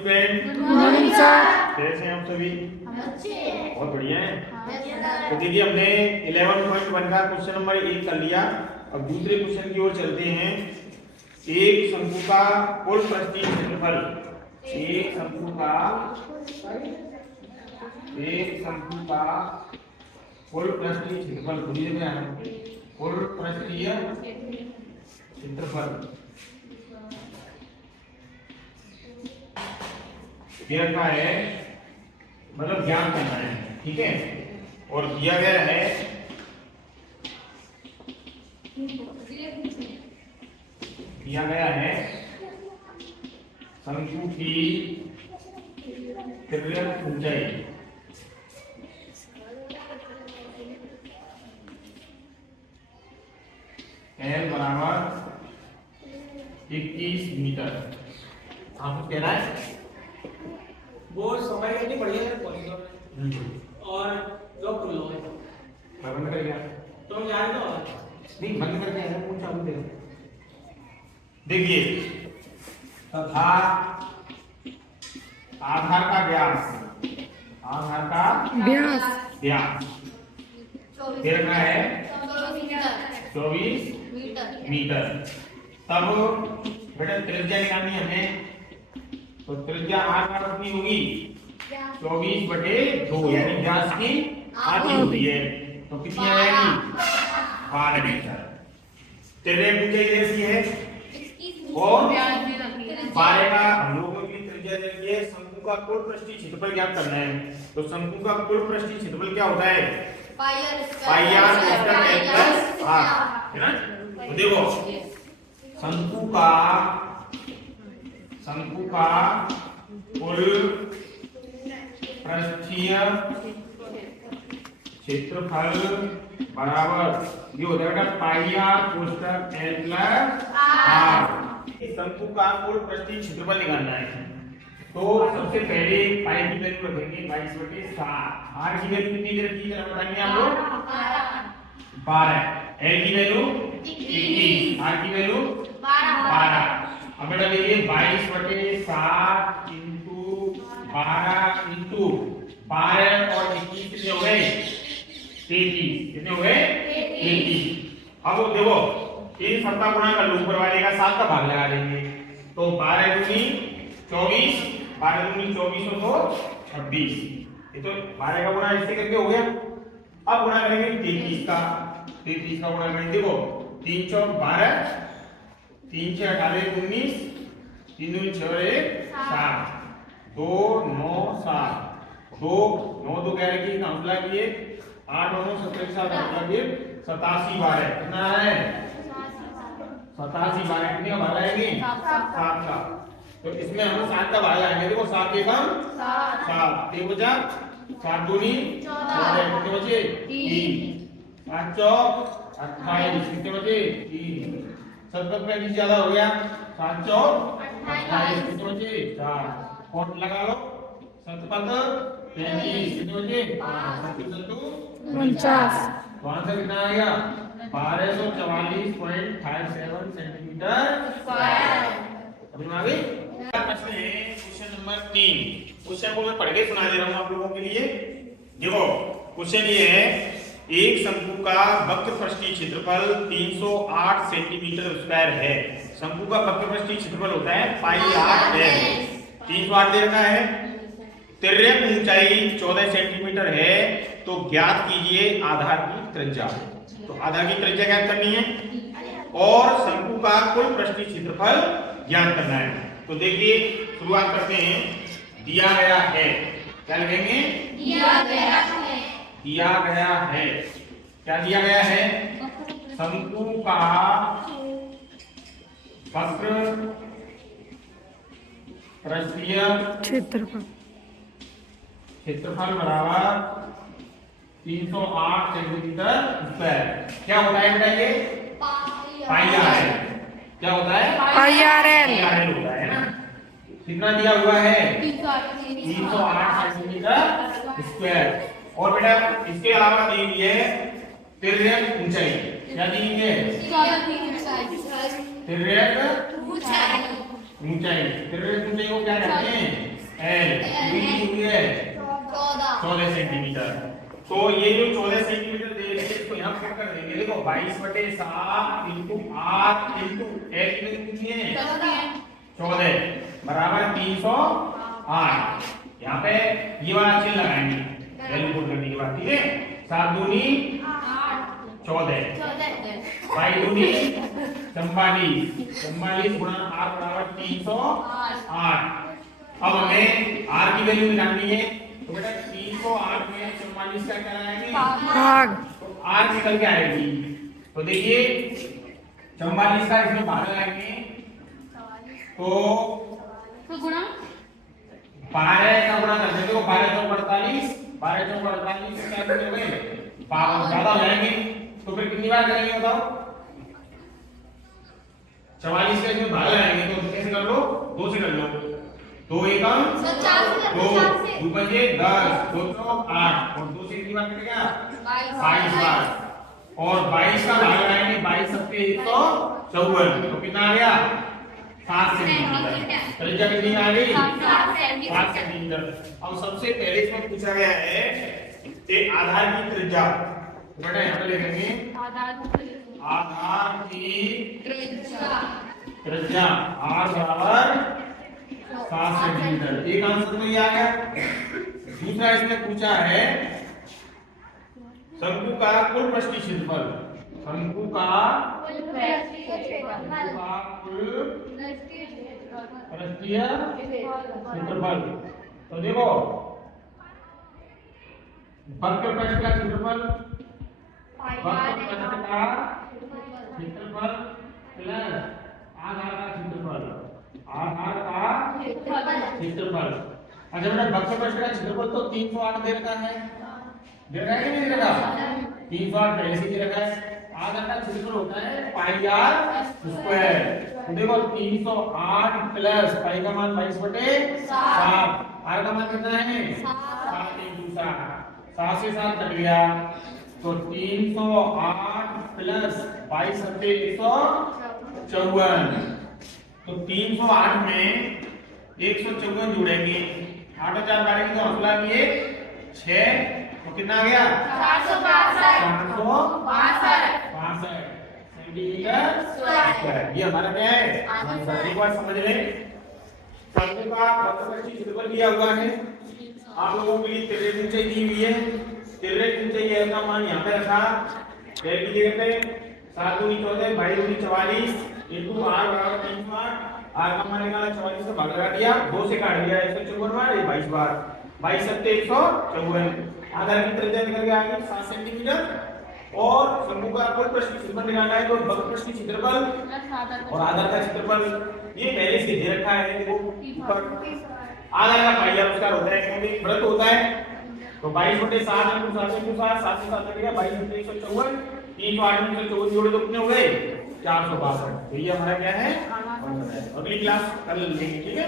Student? Good morning sir. कैसे हैं आप सभी? अच्छे। बहुत बढ़िया है। हाँ, तो देखिए हमने 11.1 का क्वेश्चन नंबर 1 कर लिया। अब दूसरे क्वेश्चन की ओर चलते हैं। एक शंकु का कुल पृष्ठीय क्षेत्रफल, एक शंकु का कुल पृष्ठीय क्षेत्रफल, कुल पृष्ठीय क्षेत्रफल दिया रखा है, मतलब ज्ञात करना है, ठीक है। और दिया गया है शंकु की तिर्यक ऊंचाई L बराबर 21 मीटर। आपको कह रहा है वो सफाई करनी बढ़िया है पॉलीगॉन में और जो खुल लो है बंद कर गया तो हम जान दो नहीं, बंद करके है वो चालू देखो। देखिए तथा आधार का व्यास व्यास फिर का है 24 मीटर। तब बेटा त्रिज्या निकालनी है हमें, तो त्रिज्या आर बराबर कितनी होगी? 24/2, यानी व्यास की आधी होती है, तो कितनी आ जाएगी? 12 मीटर। तिर्यक ऊंचाई कैसी है? और 12 का हम लोगों की त्रिज्या देखिए। शंकु का कुल पृष्ठीय क्षेत्रफल ज्ञात करना है, तो शंकु का कुल पृष्ठीय क्षेत्रफल क्या होता है? Pi R square L plus R, है ना। तो देखो शंकु का कुल पृष्ठीय क्षेत्रफल बराबर ये हो जाएगा पाई आर कोष्टक एल प्लस आर। शंकु का कुल पृष्ठीय क्षेत्रफल निकालना है, तो सबसे पहले पाई की वैल्यू रखेंगे 22/7। आर की वैल्यू कितनी दे रखी है बताएंगे आप लोग? 12। एल की वैल्यू 21, आर की वैल्यू 12। अब बेटा देखिए 22/7 इंटू 12 इंटू 12 और 21 कितने हो गए? 33। कितने हो गए? 33। अब देखो इन सबका गुणा कर लो, ऊपर वाले का 7 का भाग लगा देंगे, तो 12 दूनी 24, 12 दूनी 24 और 2 26। ये तो 12 का गुणा इससे करके हो गया। अब गुणा करेंगे 33 का, 33 का गुणा करेंगे। देखो 3 चौक 12, 3 6 18 19, 3 दूनी 6 और 1 7, 2 9 7, 2 9 तो कह रहे कि काउंटला किए 8 9 27 7 काउंटला किए 87 12 कितना आ रहा है? 87 12 कितने का भाग आएंगे? 7 का। तो इसमें हम 7 का भाग आएंगे। देखो 7 के कम 7, 1 बचा 7 दूनी 14, कितने बचे? 3, 7 चौक 28, कितने बचे? 3, 7 में ज्यादा हो गया, 7 चौक 28, कितने बचे? 4। कौन लगा लो 7 35, कितने बचे? 5, 49। तो आंसर कितना आ गया? 1244.57 सेंटीमीटर स्क्वायर। समझ में आ गई? प्रश्न है क्वेश्चन नंबर 3। क्वेश्चन को मैं पढ़ के सुना दे रहा हूं आप लोगों के लिए। देखो क्वेश्चन ये है, एक शंकु का वक्र पृष्ठीय क्षेत्रफल 308 सेंटीमीटर स्क्वायर है। शंकु का वक्र पृष्ठीय क्षेत्रफल होता है पाई आर एल। 308 दे रखा है। तिर्यक ऊंचाई 14 सेंटीमीटर है, तो ज्ञात कीजिए आधार की त्रिज्या। तो आधार की त्रिज्या ज्ञात करनी है और शंकु का कुल पृष्ठीय क्षेत्रफल ज्ञात करना है। तो देखिए शुरुआत करते हैं। दिया गया है, क्या लिखेंगे? दिया गया है। क्या दिया गया है? शंकु का वक्र पृष्ठीय क्षेत्रफल बराबर 308 सेंटीमीटर स्क्वायर। क्या होता है बेटा ये? पाई आर एल। क्या होता है? पाई आर एल होता है ना। कितना दिया हुआ है? 308 सेंटीमीटर स्क्वायर। और बेटा इसके अलावा दी हुई है तिर्यक ऊंचाई। क्या दी हुई है? तिर्यक ऊंचाई। तिर्यक ऊंचाई को क्या कहते हैं? एल हुई है 14 सेंटीमीटर। तो ये जो 14 सेंटीमीटर दे रहे हैं इसको यहाँ पुट कर देंगे। देखो 22/7 इंटू आर इंटू एल कितनी है 14 बराबर 308। यहाँ पे ये वाला चिन्ह लगाएंगे वैल्यू पुट करने के बाद, ठीक है। 7 दूनी 14 5 दूनी 44 गुणा आर बराबर 308। अब हमें आर की वैल्यू निकालनी है, तो बेटा 308 में 44 का क्या लगाएंगे भाग। तो आर निकल के आएगी। तो देखिए 44 का इसमें भाग लगाएंगे तो 12 का गुणा कर देते हो 12 चौक 48 12 चौक 48 क्या करेंगे 52 ज्यादा हो जाएंगे। तो फिर कितनी बार करेंगे बताओ 44 का इसमें भाग लगाएंगे तो कैसे कर लो 2 से कर लो। 2 एकम 2 2 पंजे 10 2 चौक 8 और 2 से कितनी बार कटेगा 22 बार। और 22 का भाग लगाएंगे 22 सबके 154 तो कितना आ गया 7 सेंटीमीटर। त्रिज्या कितनी आ गई 7 सेंटीमीटर। अब सबसे पहले इसमें पूछा गया है कि आधार की त्रिज्या, बेटा यहाँ पे लिखेंगे आधार की त्रिज्या आर बराबर 7 सेंटीमीटर। एक आंसर तो ये आ गया। दूसरा इसमें पूछा है शंकु का कुल पृष्ठीय क्षेत्रफल, शंकु का कुल पृष्ठीय क्षेत्रफल। तो देखो वक्र पृष्ठ का क्षेत्रफल प्लस आधार का क्षेत्रफल क्षेत्रफल। अच्छा बेटा वक्र पृष्ठ का क्षेत्रफल तो 308 दे रखा है, दे रखा है कि नहीं दे रखा 308 पहले से दे रखा है। आधार का क्षेत्रफल होता है पाई आर स्क्वायर। तो देखो 308 प्लस पाई का मान 22/7 आर का मान कितना है 7 × 7 7 से 7 कट गया तो 308 प्लस 22 सबके 154। तो 308 में 154 जुड़ेंगे 8 और 4 बारह की तो हौसला भी 6 तो कितना आ गया 462 सेंटीमीटर स्क्वायर। ये हमारा क्या है आंसर। एक बार समझ लें शंकु का वक्रपृष्ठीय क्षेत्रफल दिया हुआ है, आप लोगों के लिए तिर्यक ऊंचाई दी हुई है। तिर्यक ऊंचाई एल का मान यहाँ पे रखा एल की जगह पे 7 दूनी 14 22 दूनी 44 इंटू आर बराबर 308। आर का मान निकाला 44 से भाग लगा दिया 2 से काट दिया 154 बार 22 बार 22 सबके 154। आधार की त्रिज्या निकल के आ गई 7 सेंटीमीटर। और शंकु का कुल पृष्ठीय क्षेत्रफल निकालना है तो वक्र पृष्ठीय क्षेत्रफल और आधार का क्षेत्रफल ये पहले से दे रखा है। देखो ऊपर आधार का पाई आर स्क्वायर होता है क्योंकि वृत्त होता है। तो 22/7 × 7 × 7 7 से 7 कटेगा 22 × 154 308 में 154 जोड़े तो कितने हो गए 462। तो ये हमारा क्या है अगली क्लास कल लेंगे, ठीक है।